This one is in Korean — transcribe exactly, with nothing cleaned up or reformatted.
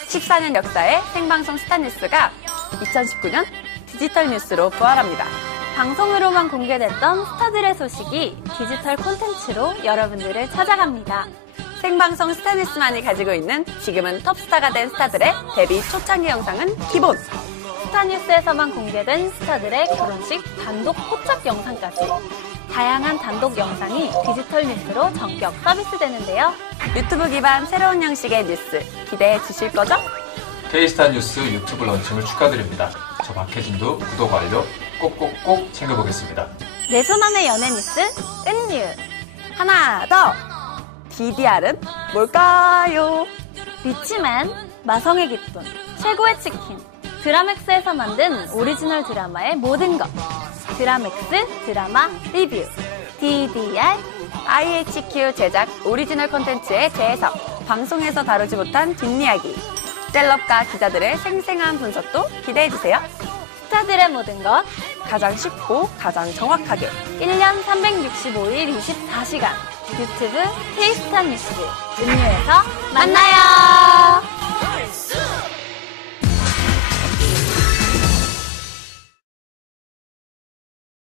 십사 년 역사의 생방송 스타뉴스가 이천십구 년 디지털 뉴스로 부활합니다. 방송으로만 공개됐던 스타들의 소식이 디지털 콘텐츠로 여러분들을 찾아갑니다. 생방송 스타뉴스만이 가지고 있는 지금은 톱스타가 된 스타들의 데뷔 초창기 영상은 기본! 스타뉴스에서만 공개된 스타들의 결혼식 단독 포착 영상까지 다양한 단독 영상이 디지털 뉴스로 전격 서비스되는데요. 유튜브 기반 새로운 형식의 뉴스 기대해 주실 거죠? K스타 뉴스 유튜브 런칭을 축하드립니다. 저 박혜진도 구독 완료 꼭꼭꼭 챙겨보겠습니다. 내 손 안의 연예 뉴스 은유. 하나 더! 디디알은 뭘까요? 리치맨, 마성의 기쁨, 최고의 치킨, 드라맥스에서 만든 오리지널 드라마의 모든 것. 드라맥스 드라마 리뷰. 디디알 아이에이치큐 제작 오리지널 콘텐츠의 재해석, 방송에서 다루지 못한 뒷이야기, 셀럽과 기자들의 생생한 분석도 기대해주세요. 스타들의 모든 것. 가장 쉽고 가장 정확하게 일 년 삼백육십오 일 이십사 시간 유튜브 K스타 뉴스 은유에서 만나요.